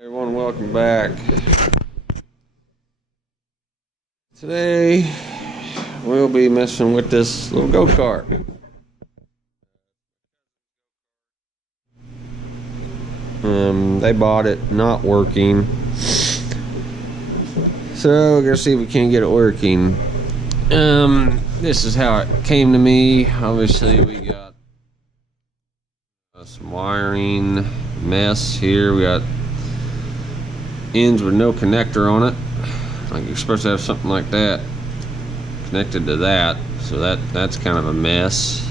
Everyone, welcome back. Today we'll be messing with this little go-kart. They bought it not working, so we're gonna see if we can get it working. This is how it came to me. Obviously, we got some wiring mess here. We got ends with no connector on it. Like you're supposed to have something like that connected to that, so that's kind of a mess.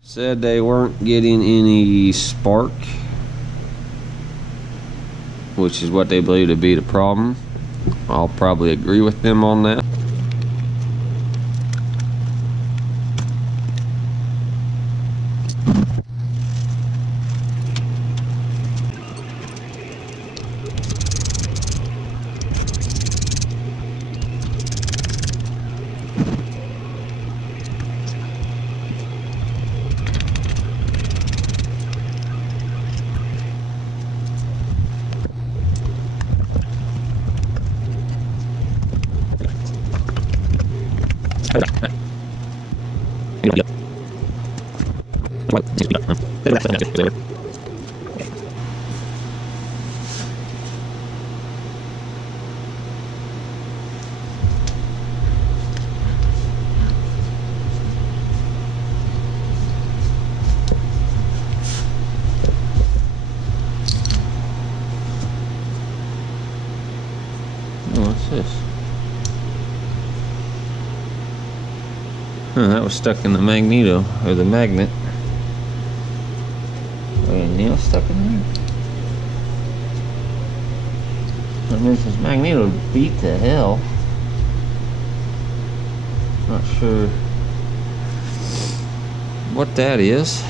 Said they weren't getting any spark, which is what they believe to be the problem. I'll probably agree with them on that. What's this? That was stuck in the magneto, or the magnet. A nail stuck in there? That means this magneto beat to hell. Not sure what that is.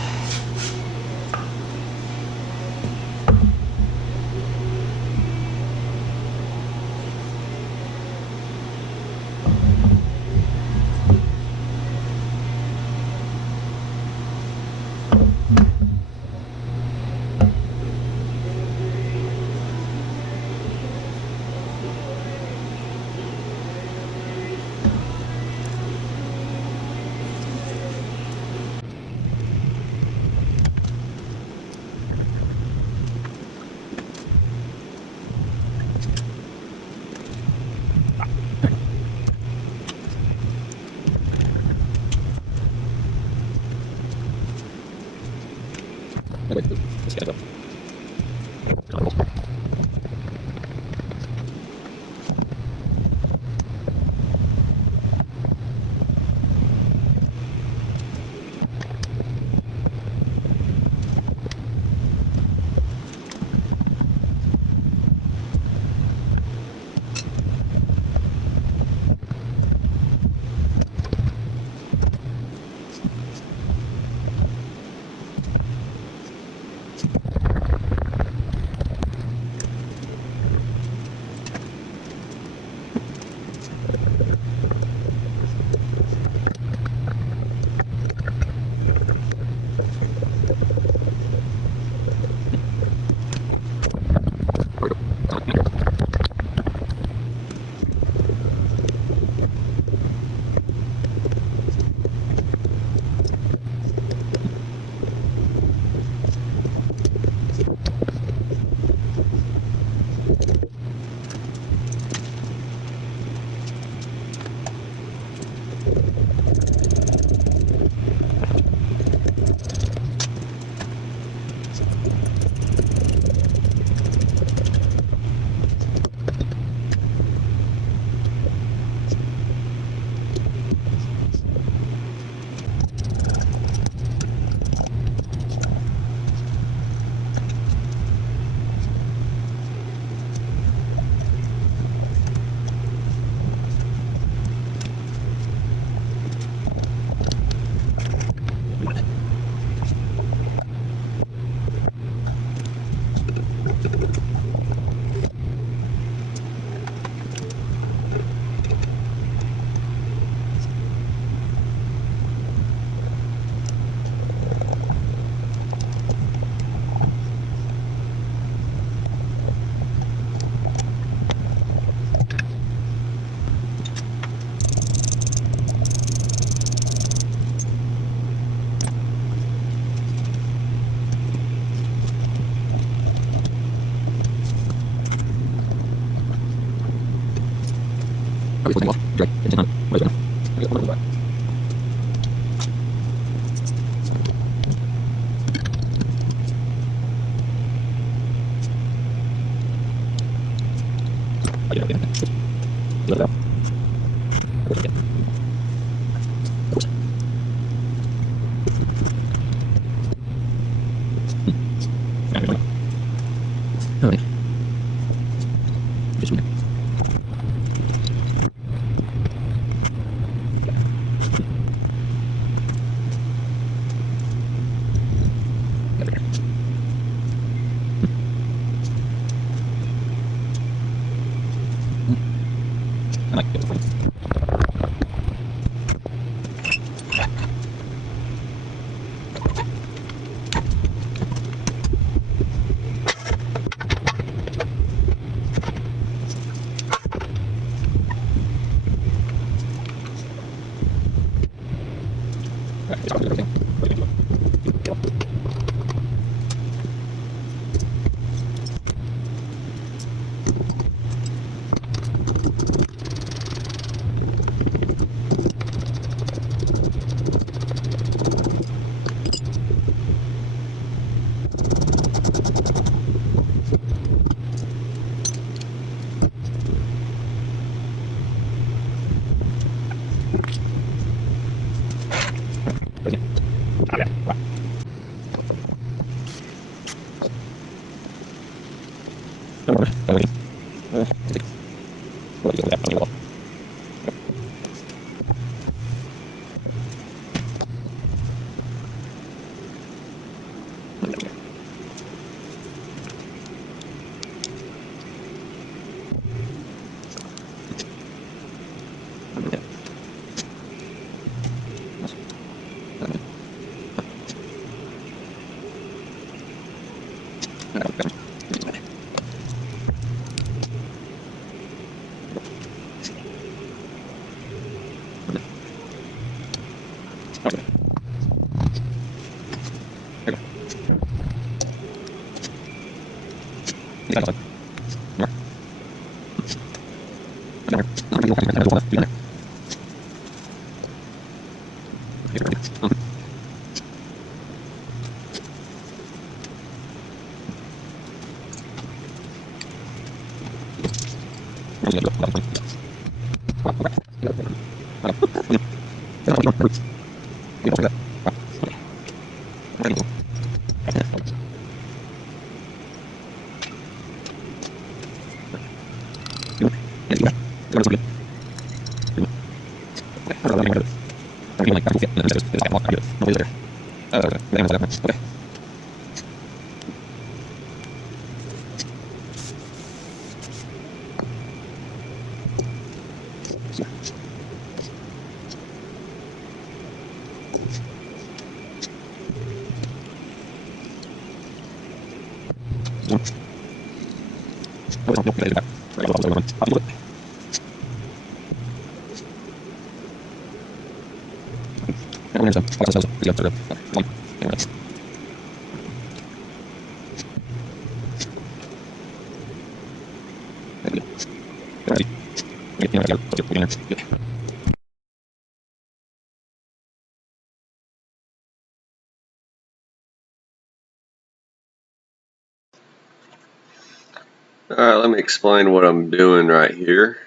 Alright, let me explain what I'm doing right here.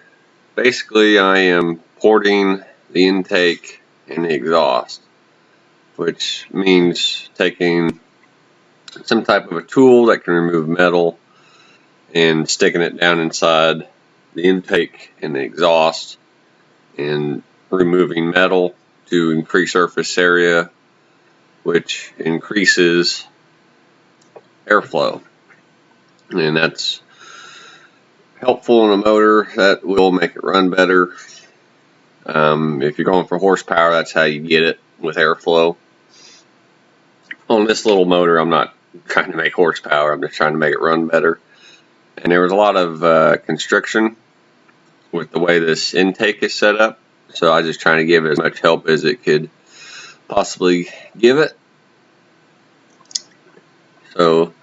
Basically, I am porting the intake and the exhaust, which means taking some type of a tool that can remove metal and sticking it down inside the intake and the exhaust and removing metal to increase surface area, which increases airflow. And that's helpful in a motor. That will make it run better. If you're going for horsepower, that's how you get it, with airflow. On this little motor, I'm not trying to make horsepower, I'm just trying to make it run better. And there was a lot of constriction with the way this intake is set up, so I was just trying to give it as much help as it could possibly give it. So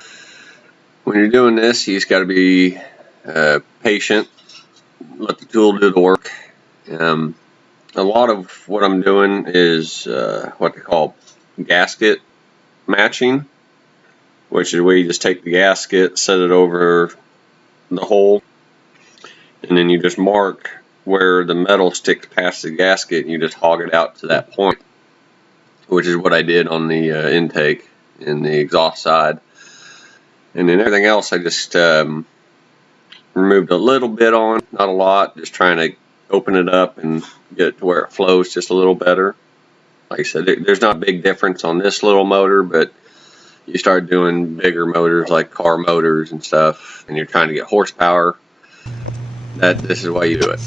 when you're doing this, you just got to be patient, let the tool do the work, A lot of what I'm doing is what they call gasket matching, which is where you just take the gasket, set it over the hole, and then you just mark where the metal sticks past the gasket, and you just hog it out to that point, which is what I did on the intake and the exhaust side. And then everything else I just removed a little bit on, not a lot, just trying to open it up and get it to where it flows just a little better. Like I said, there's not a big difference on this little motor, but you start doing bigger motors like car motors and stuff, and you're trying to get horsepower, this is why you do it.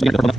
Good enough.